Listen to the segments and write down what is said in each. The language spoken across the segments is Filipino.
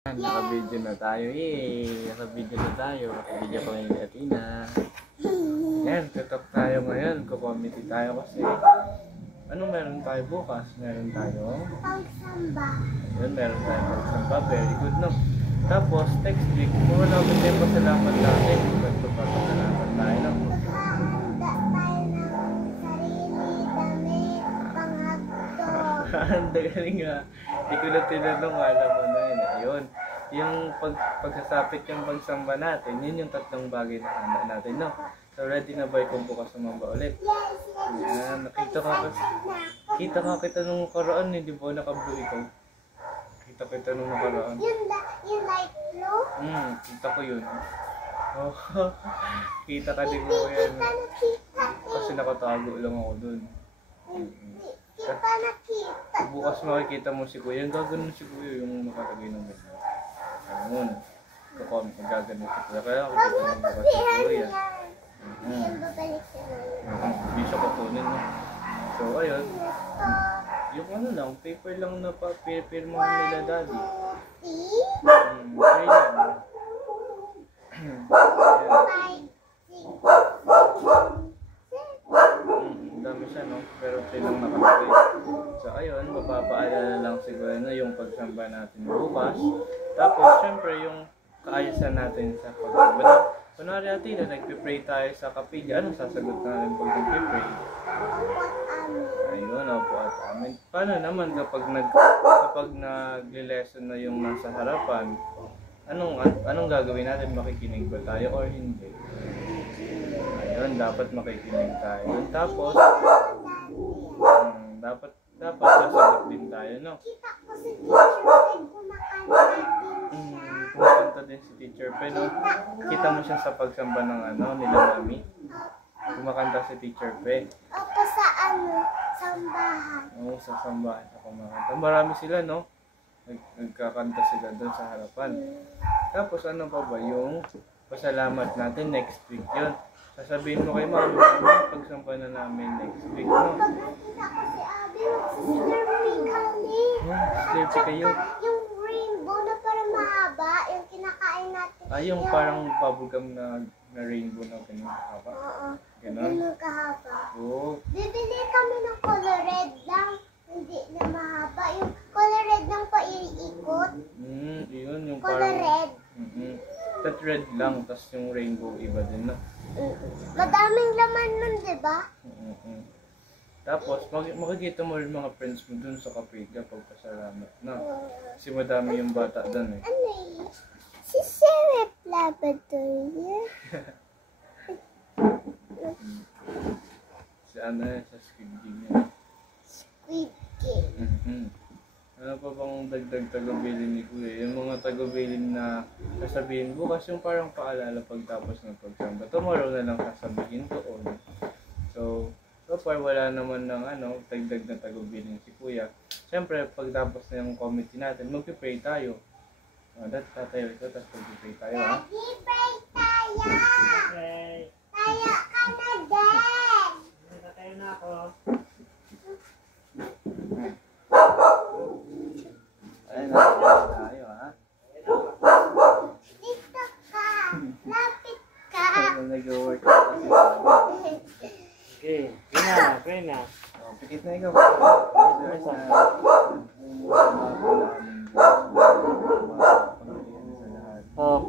Naka-video na tayo Naka-video na tayo. Naka-video ko ngayon ni Athena. Yan, tutok tayo ngayon. Kukomiti tayo kasi anong meron tayo bukas? Meron tayo pagsamba. Yun, meron tayo pagsamba. Very good, no? Tapos, next week, kung wala ko tayo pasalamat natin. Ito pa pasalamat tayo, no? Maghahanda tayo ng sarili, damit, panghagdo. Ang galing nga. Hindi ko na tinanong, alam mo na yun. Ayun. Yung pagsasapit yung pagsamba natin, yun yung tatlong bagay na handa natin, no? So, ready na ba kung bukas sumamba ulit? Yan, nakita ka kita nung nakaraan, hindi ba naka-blue ikaw? Kita kita nung nakaraan. Yung light blue? Kita ko yun. Oh, kita ka din mo yan. Nakita. Kasi nakatago lang ako dun. Nakita. Bukas makikita mo si Kuya. Yung gaganon si Kuya yung nakalagay ng ganyan. Ayun. Kukomment ang gaganon si Kuya. Kaya ako dito ng bukas si Kuya. Yung babalik sa Hindi siya kukunin mo. So ayun. Yung ano lang, paper lang na papirmahan nila daddy. Okay lang. Dami siya, no? Pero 3 lang nakalagay. So ayun, mapapaalala lang siguro na yung pagsamba natin bukas. Tapos syempre yung kaayusan natin sa pagsamba. Kunwari natin na nagpipray tayo sa kapilya, anong sasagot natin pag nagpipray? Ayun, opo at amin. Paano naman kapag nagle-lesson na yung nasa harapan, anong gagawin natin? Makikinig ba tayo or hindi? Ayun, dapat makikinig tayo. Tapos, dapat sasagot din tayo, no? Kita ko si teacher ay kumakanta. Kumakanta din si Teacher Pen, no? Kita mo siya sa pagsamba ng nila Mami. Kumakanta si Teacher Pen. Opo, sa sambahan. Oo, sa sambahan sa kumakanta. Marami sila, no? Nagkakanta sila doon sa harapan. Tapos ano pa ba yung pasalamat natin next week yun? Sasabihin mo kay Mami, pagsamba na namin next week, no? Pag nakita ko si Abby, magsislurpee kami. Slurpee kayo? Yung rainbow na parang mahaba, yung kinakain natin. Yung parang bubblegum na rainbow na ganun kahaba. Oo. Ganon? Ganun kahaba. Oo. Bibili kami ng color red lang. Hindi na mahaba. Yung color red lang pa iikot. Yun, yung Color parang red. that red lang, tas yung rainbow iba din, no? Madaming laman nun, di ba? Tapos, makikita mo rin mga friends mo dun sa kapilya pagpasalamat, no? Kasi madami yung bata dun, eh. Ano yun? Si Sheriff Labrador. Sa Squid Game yan. Squid Game. Ano pa bang dagdag tagubilin ni Kuya? Yung mga tagubilin na sasabihin bukas yung parang paalala pagtapos ng pagsamba. Tomorrow na lang sasabihin doon. So far wala naman ng dagdag na tagubilin si Kuya. Siyempre, pagtapos na yung committee natin, mag-pray tayo. Tatayo ito, tapos mag-pray tayo, ha? Mag-pray tayo! Okay. Tayo ka na din! Tatayo na ako. Ayun na, tayo, ha? Dito ka! Lapit ka! Nag-work kasi. Okay, pray na. Pikit na ikaw.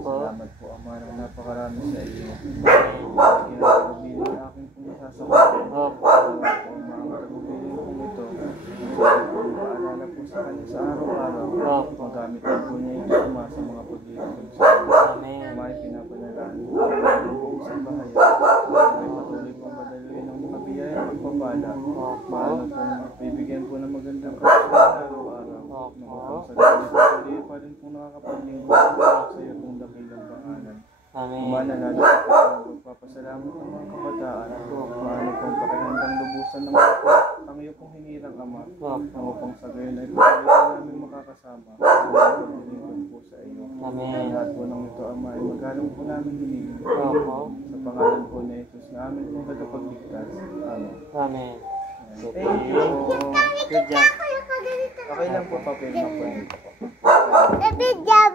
Salamat po, Ama, na napakarami sa iyo. Kinakabili na akin kung nasasakit. Salamat po, mga kagubilin kong ito. Paalala po sa kanya sa araw-araw. Magamit po niya ito, Ama, sa mga paglilingkod sa iyo. May pinapanalaan mo. Ang buong sambahayan. Ay patuloy pong madaluin ng mga biyaya at pagpapala. Paano pong bibigyan po ng magandang kapatid araw-araw. Patuloy pa rin pong nakakapaglingkod sa iyo kung dakilang pangalan. Umana natin sa pagpapasalamat ng mga kabataan. Paano pong pakihandang lubusan ng mga ang iyo pong hinirang, Ama. Ang upang sa gayon ay patuloy po namin makakasama. Paglilingkod po sa iyo. Lahat po ng ito, Ama, ay magalang po namin hiling. Sa pangalan po na Jesus na amin pong tagapagligtas. Amen. Thank you. Good job. Okay lang po, papel na po. Good job!